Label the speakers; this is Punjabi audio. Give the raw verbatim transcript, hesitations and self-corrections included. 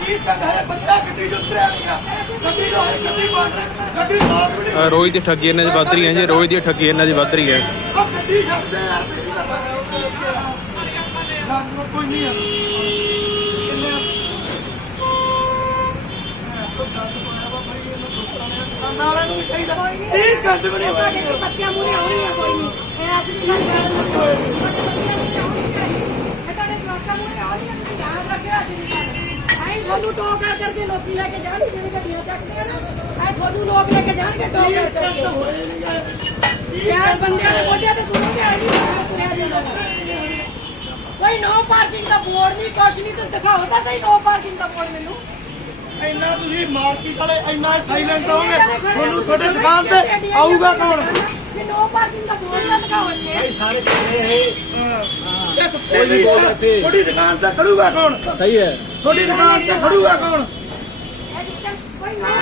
Speaker 1: रोज की ठगी इन्हें वध रही है जी, रोज की ठगी इन्हें वध रही है।
Speaker 2: ਤੁਹਾਨੂੰ ਟੋ ਕਰ ਕਰਕੇ ਲੋਕੀ ਲੈ ਕੇ ਜਾਣਗੇ, ਜਿਹੜੇ ਗੱਡੀਆਂ ਚੱਕਦੇ ਆ ਨਾ ਐ ਤੁਹਾਨੂੰ ਲੋਕ ਲੈ ਕੇ ਜਾਣਗੇ ਟੋ ਕਰ ਕਰਕੇ। ਚਾਰ ਬੰਦਿਆਂ ਦੇ ਮੋਢਿਆਂ ਤੇ ਤੁਰੋਗੇ ਆ ਨਹੀਂ ਤੁਰਿਆ ਜਾਂਦਾ। ਕੋਈ ਨੋ ਪਾਰਕਿੰਗ ਦਾ ਬੋਰਡ ਨਹੀਂ, ਕੁਛ ਨਹੀਂ, ਤੁਸੀਂ ਦਿਖਾਓ ਤਾਂ ਸਹੀ ਨੋ ਪਾਰਕਿੰਗ ਦਾ ਬੋਰਡ ਮੈਨੂੰ।
Speaker 3: ਇੰਨਾ ਤੁਸੀਂ ਮਾਰਕੀਟ ਵਾਲੇ ਇੰਨਾ ਸਾਇਲੈਂਟ ਰਹੋਗੇ, ਤੁਹਾਨੂੰ ਤੁਹਾਡੇ ਦੁਕਾਨ ਤੇ ਆਊਗਾ ਕੌਣ?
Speaker 2: ਕਿ ਨੋ ਪਾਰਕਿੰਗ ਦਾ ਬੋਰਡ ਨਾ ਲਗਾਓ ਇੱਥੇ।
Speaker 3: ਸਾਰੇ ਕਿਹੜੇ ਇਹ ਤੁਹਾਡੀ ਦੁਕਾਨ ਤੇ ਖੜੂਗਾ ਕੌਣ?
Speaker 1: सही है।
Speaker 3: ਤੁਹਾਡੀ ਦੁਕਾਨ ਤੇ ਖੜੂਗਾ ਕੌਣ?
Speaker 2: ਕੋਈ ਨੋ